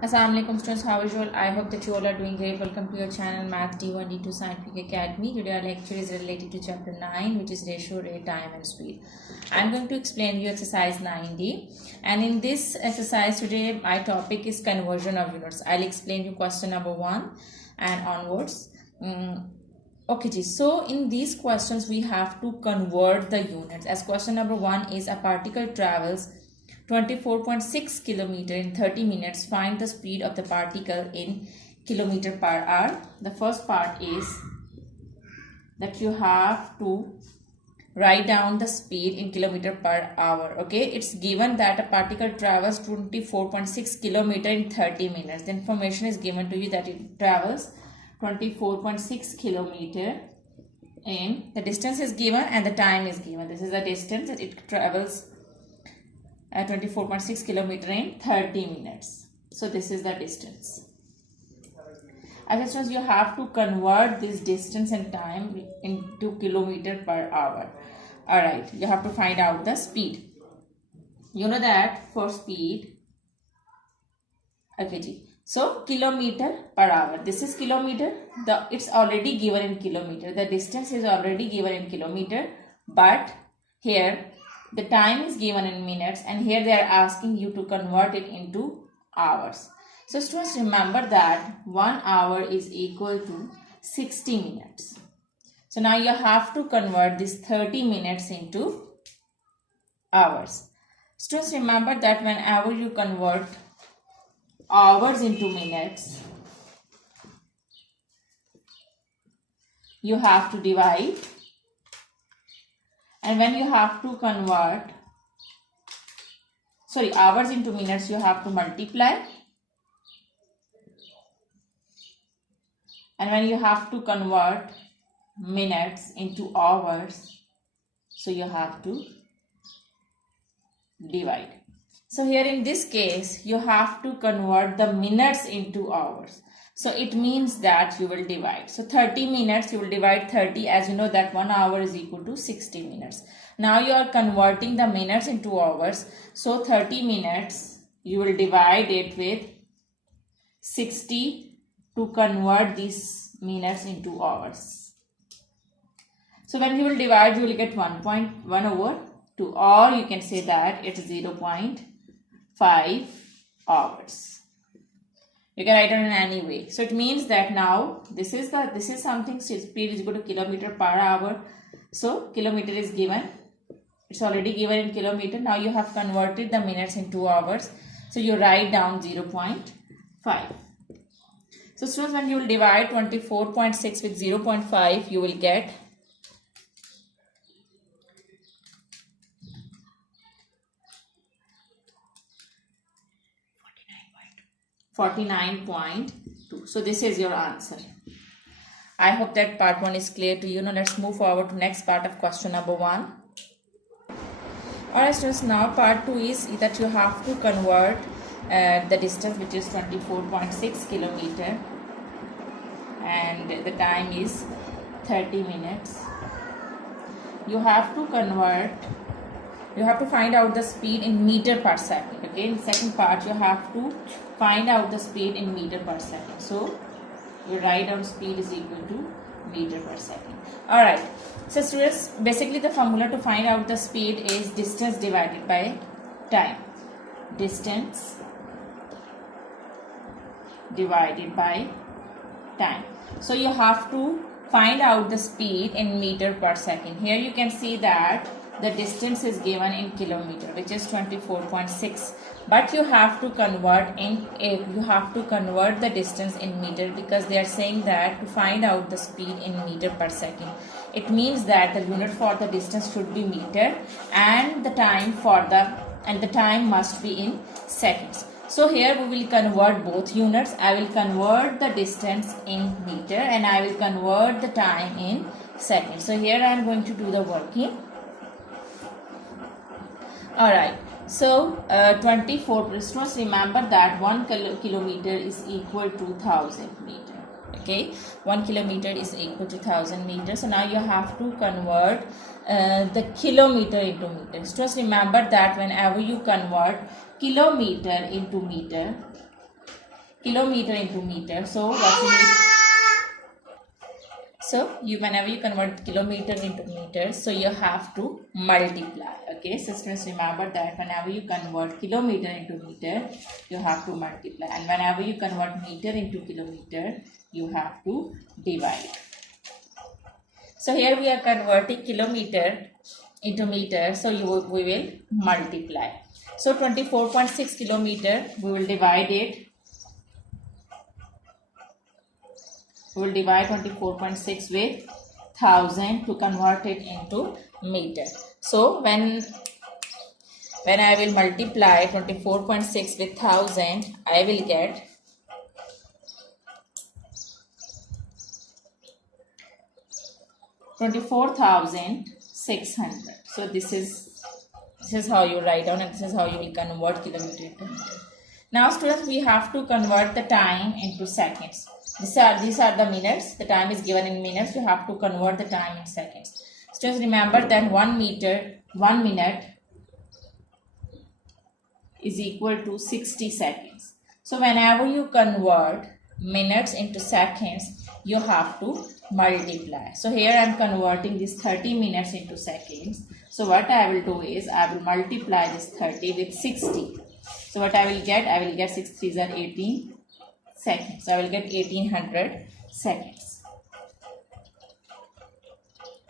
Assalamualaikum students, how is you all? I hope that you all are doing great. Welcome to your channel Math D1 D2 Scientific Academy. Today our lecture is related to chapter 9, which is ratio, rate, time and speed. I am going to explain you exercise 9D, and in this exercise today my topic is conversion of units. I'll explain you question number 1 and onwards. Okay, so in these questions we have to convert the units. As question number 1 is, a particle travels 24.6 kilometer in 30 minutes. Find the speed of the particle in kilometer per hour. The first part is that you have to write down the speed in kilometer per hour. Okay, it's given that a particle travels 24.6 kilometer in 30 minutes. The information is given to you that it travels 24.6 kilometer in, the distance is given and the time is given. This is the distance that it travels at 24.6 kilometer in 30 minutes. So this is the distance. As it you have to convert this distance and time into kilometer per hour. Alright, you have to find out the speed. You know that for speed, okay, so kilometer per hour, this is kilometer, it's already given in kilometer, the distance is already given in kilometer, but here the time is given in minutes, and here they are asking you to convert it into hours. So students, remember that 1 hour is equal to 60 minutes. So now you have to convert this 30 minutes into hours. Students, remember that whenever you convert hours into minutes, you have to divide. And when you have to convert, hours into minutes, you have to multiply. And when you have to convert minutes into hours, so you have to divide. So here in this case, you have to convert the minutes into hours. So it means that you will divide. So 30 minutes, you will divide 30, as you know that 1 hour is equal to 60 minutes. Now you are converting the minutes into hours. So 30 minutes, you will divide it with 60 to convert these minutes into hours. So when you will divide, you will get 1.1 over 2, or you can say that it's 0.5 hours. You can write it in any way. So it means that now this is something, speed is equal to kilometer per hour. So kilometer is given. It's already given in kilometer. Now you have converted the minutes into hours. So you write down 0.5. So students, when you will divide 24.6 with 0.5, you will get 49.2. So this is your answer. I hope that part 1 is clear to you. Now let's move forward to next part of question number 1. Alright students, now part 2 is that you have to convert the distance, which is 24.6 kilometer, and the time is 30 minutes. You have to convert, you have to find out the speed in meter per second. Okay, in the second part you have to find out the speed in meter per second. So you write down speed is equal to meter per second. Alright, so students, basically the formula to find out the speed is distance divided by time. Distance divided by time. So you have to find out the speed in meter per second. Here you can see that the distance is given in kilometer, which is 24.6, but you have to convert the distance in meter, because they are saying that to find out the speed in meter per second. It means that the unit for the distance should be meter, and the time must be in seconds. So here we will convert both units. I will convert the distance in meter and I will convert the time in seconds. So here I am going to do the working. Alright, so 24 students, remember that 1 kilometer is equal to 1000 meter. Okay, 1 kilometer is equal to 1000 meters. So now you have to convert the kilometer into meter. Students, remember that whenever you convert kilometer into meter, kilometer into meter. So what you need, whenever you convert kilometer into meter, so you have to multiply. Okay, so students, remember that whenever you convert kilometer into meter, you have to multiply, and whenever you convert meter into kilometer, you have to divide. So here we are converting kilometer into meter, so we will multiply. So 24.6 kilometer, we will divide it. We will divide 24.6 with 1000 to convert it into meter. So when I will multiply 24.6 with 1000, I will get 24,600. So this is how you write down, and this is how you will convert kilometer into meter. Now students, we have to convert the time into seconds. These are the minutes. The time is given in minutes. You have to convert the time in seconds. Students, remember that 1 minute is equal to 60 seconds. So whenever you convert minutes into seconds, you have to multiply. So here I am converting this 30 minutes into seconds. So what I will do is I will multiply this 30 with 60. So what I will get 6 3s are 18 seconds. So I will get 1800 seconds.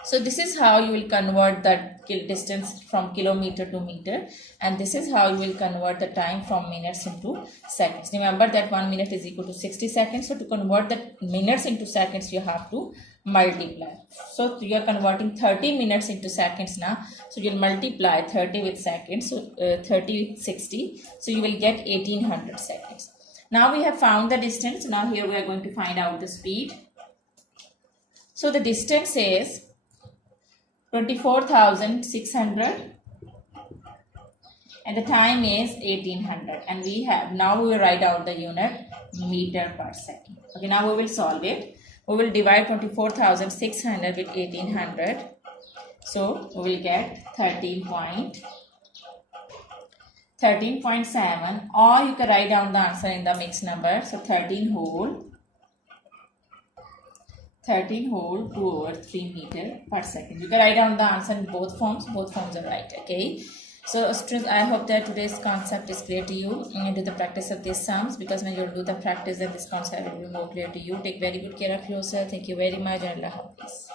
So this is how you will convert the distance from kilometer to meter, and this is how you will convert the time from minutes into seconds. Remember that 1 minute is equal to 60 seconds. So to convert the minutes into seconds, you have to multiply. So you are converting 30 minutes into seconds now. So you will multiply 30 with seconds. So 30 with 60. So you will get 1800 seconds. Now we have found the distance. Now here we are going to find out the speed. So the distance is 24,600 and the time is 1800, and we will write out the unit meter per second. Okay, now we will solve it. We will divide 24,600 with 1800. So we will get 13.7, or you can write down the answer in the mixed number. So 13 whole 2/3 meter per second. You can write down the answer in both forms. Both forms are right. Okay. So students, I hope that today's concept is clear to you, and do the practice of these sums, because when you do the practice, then this concept will be more clear to you. Take very good care of yourself. Thank you very much, and Allah Hafiz.